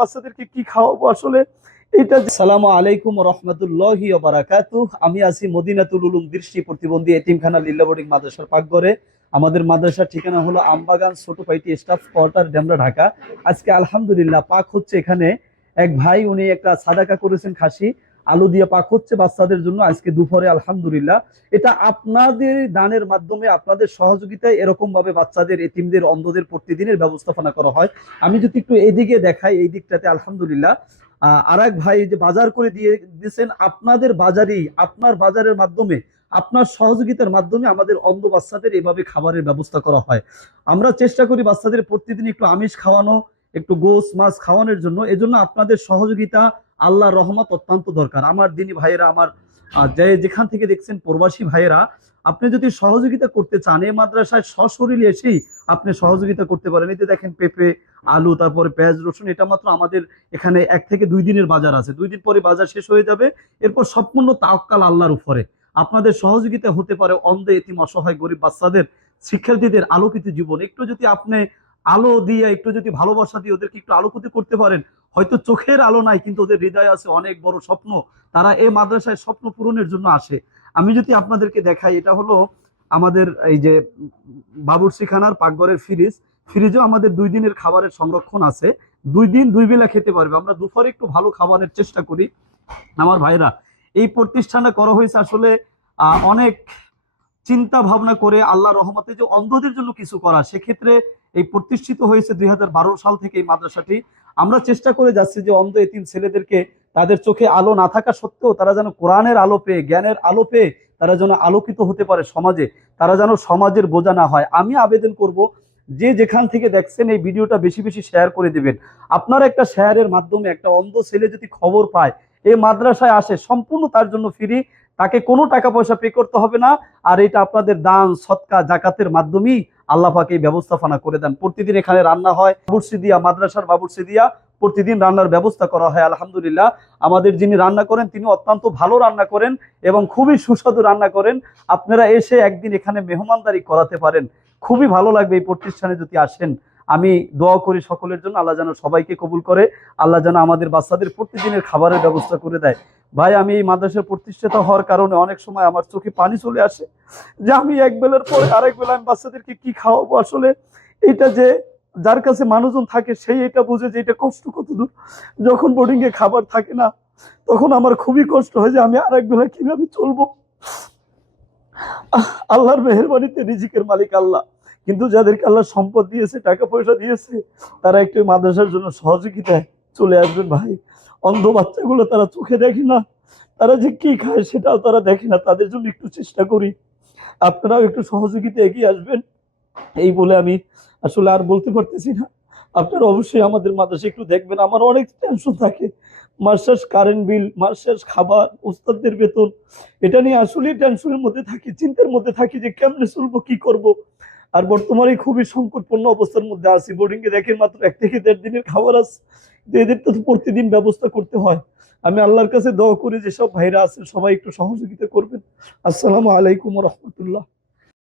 বাচ্চাদেরকে কি খাওয়াবো আসলে এটা। আসসালামু আলাইকুম রহমতুল্লাহি ওয়া বারাকাতুহু। আমি আছি মদিনাতুল উলুম দৃষ্টি প্রতিবন্ধী এতিমখানা লিল্লা বোর্ডিং মাদ্রাসার পাকঘরে। আমাদের মাদ্রাসার ঠিকানা হলো আমবাগান ছোট পাইটি স্টাফ কোয়ার্টার, ডেমরা, ঢাকা। আজকে আলহামদুলিল্লাহ পাক হচ্ছে এখানে। এক ভাই উনি একটা সাদাকা করেছেন, খাসি আলু দিয়ে পাক হচ্ছে বাচ্চাদের জন্য আজকে দুপুরে। আলহামদুলিল্লাহ এটা আপনাদের দানের মাধ্যমে, আপনাদের সহযোগিতায় এরকম ভাবে বাচ্চাদের, এতিমদের, অন্ধদের প্রতিদিনের ব্যবস্থাপনা করা হয়। আমি যদি একটু এইদিকে দেখাই, এই দিকটাতে আলহামদুলিল্লাহ আর এক ভাই যে বাজার করে দিয়ে দিয়েছেন আপনাদের বাজারেই, আপনার বাজারের মাধ্যমে, আপনার সহযোগিতার মাধ্যমে আমাদের অন্ধ বাচ্চাদের এভাবে খাবারের ব্যবস্থা করা হয়। আমরা চেষ্টা করি বাচ্চাদের প্রতিদিন একটু আমিষ খাওয়ানো, একটু গোস মাছ খাওয়ানোর জন্য। এজন্য আপনাদের সহযোগিতা, আল্লাহর রহমত অত্যন্ত দরকার। আমার দিনী ভাইয়েরা, আমার যে যেখান থেকে দেখছেন প্রবাসী ভাইয়েরা, আপনি যদি সহযোগিতা করতে চান এই মাদ্রাসায় সশরীরে এসেই আপনি সহযোগিতা করতে পারেন। এতে দেখেন পেঁপে, আলু, তারপরে পেঁয়াজ, রসুন, এটা মাত্র আমাদের এখানে 1 থেকে 2 দিনের বাজার আছে। 2 দিন পরে বাজার শেষ হয়ে যাবে। এরপর সম্পূর্ণ তাওয়াক্কাল আল্লাহর উপরে। আপনাদের সহযোগিতা হতে পারে অন্ধ, এতিম, অসহায়, গরিব বাচ্চাদের, শিক্ষার্থীদের আলোকিত জীবন। একটু যদি আপনি আলো দিয়ে, একটু যদি ভালোবাসা দিয়ে ওদেরকে একটু আলোকিত করতে পারেন, হয়তো চোখের আলো নাই কিন্তু ওদের হৃদয়ে আছে অনেক বড় স্বপ্ন। তারা এই মাদ্রাসায় স্বপ্ন পূরণের জন্য আসে। আমি যদি আপনাদেরকে দেখাই, এটা হলো আমাদের এই যে বাবুর্চিখানার পাকঘরের ফ্রিজ। ফ্রিজেও আমাদের 2 দিনের খাবারের সংরক্ষণ আছে। 2 দিন 2 বেলা খেতে পারবে। আমরা দুপুরে একটু ভালো খাবারের চেষ্টা করি। আমার ভাইরা, এই প্রতিষ্ঠানটা করা হয়েছে আসলে অনেক চিন্তা ভাবনা করে, আল্লাহ রহমতে যে অন্ধদের জন্য কিছু করা, সেক্ষেত্রে এই প্রতিষ্ঠিত হয়েছে 2012 সাল থেকে এই মাদ্রাসাটি। আমরা চেষ্টা করে যাচ্ছি যে অন্ধ এতিম ছেলেদেরকে, তাদের চোখে আলো না থাকা সত্ত্বেও তারা যেন কোরআনের আলো পেয়ে, জ্ঞানের আলো পেয়ে তারা যেন আলোকিত হতে পারে সমাজে, তারা যেন সমাজের বোঝা না হয়। আমি আবেদন করব, যে যেখান থেকে দেখছেন এই ভিডিওটা বেশি বেশি শেয়ার করে দিবেন। আপনারা একটা শেয়ারের মাধ্যমে একটা অন্ধ ছেলে যদি খবর পায় এই মাদ্রাসায় আসে, সম্পূর্ণ তার জন্য ফ্রি, তাকে কোনো টাকা পয়সা পে করতে হবে না। আর এটা আপনাদের দান, সদকা, জাকাতের মাধ্যমেই আল্লাহ পাক এই ব্যবস্থাপনা করে দেন। প্রতিদিন এখানে রান্না হয়, বাবুর্চি দিয়া, মাদ্রাসার বাবুর্চি দিয়া প্রতিদিন রান্নার ব্যবস্থা করা হয়। আলহামদুলিল্লাহ আমাদের যিনি রান্না করেন তিনি অত্যন্ত ভালো রান্না করেন এবং খুবই সুস্বাদু রান্না করেন। আপনারা এসে একদিন এখানে মেহমানদারি করাতে পারেন, খুবই ভালো লাগবে এই প্রতিষ্ঠানে যদি আসেন। আমি দোয়া করি সকলের জন্য, আল্লাহ যেন সবাইকে কবুল করে, আল্লাহ যেন আমাদের বাচ্চাদের প্রতিদিনের খাবারের ব্যবস্থা করে দেয়। ভাই, আমি এই মাদ্রাসার প্রতিষ্ঠাতা হওয়ার কারণে অনেক সময় আমার চোখে পানি চলে আসে যে আমি এক বেলার পরে আরেক বেলা আমি বাচ্চাদেরকে কি খাওয়াবো। আসলে এটা যে যার কাছে মানুষজন থাকে সেই এটা বুঝে যে এটা কষ্ট কত দূর। যখন বোর্ডিং এ খাবার থাকে না তখন আমার খুবই কষ্ট হয় যে আমি আরেক বেলা কিভাবে চলবো। আল্লাহর মেহেরবানিতে রিজিকের মালিক আল্লাহ, কিন্তু যাদেরকে আল্লাহ সম্পদ দিয়েছে, টাকা পয়সা দিয়েছে, তারা একটু মাদ্রাসার জন্য সহযোগিতায় চলে আসবেন। ভাই, অন্ধ বাচ্চাগুলো তারা চোখে দেখে না, তারা যে কি খায় সেটাও তারা দেখে না, তাদের জন্য একটু চেষ্টা করি। আপনারাও একটু সহযোগিতা এগিয়ে আসবেন, এই বলে আমি আসলে আর বলতে পারতেছি না। আপনারা অবশ্যই আমাদের মাদ্রাসা একটু দেখবেন। আমার অনেক টেনশন থাকে, মাস শেষ কারেন্ট বিল, মাস শেষ খাবার, ওস্তাদদের বেতন, এটা নিয়ে আসলে টেনশনের মধ্যে থাকি, চিন্তার মধ্যে থাকি যে কেমনে চলবো, কি করব। আর বর্তমানে খুবই সংকটপূর্ণ অবস্থার মধ্যে আছি। বোর্ডিং এ দেখেন মাত্র 1 থেকে 1.5 দিনের খাবার আছে, এদের তো প্রতিদিন ব্যবস্থা করতে হয়। আমি আল্লাহর কাছে দোয়া করি যেসব ভাইরা আছেন সবাই একটু সহযোগিতা করবেন। আসসালামু আলাইকুম রহমতুল্লাহ।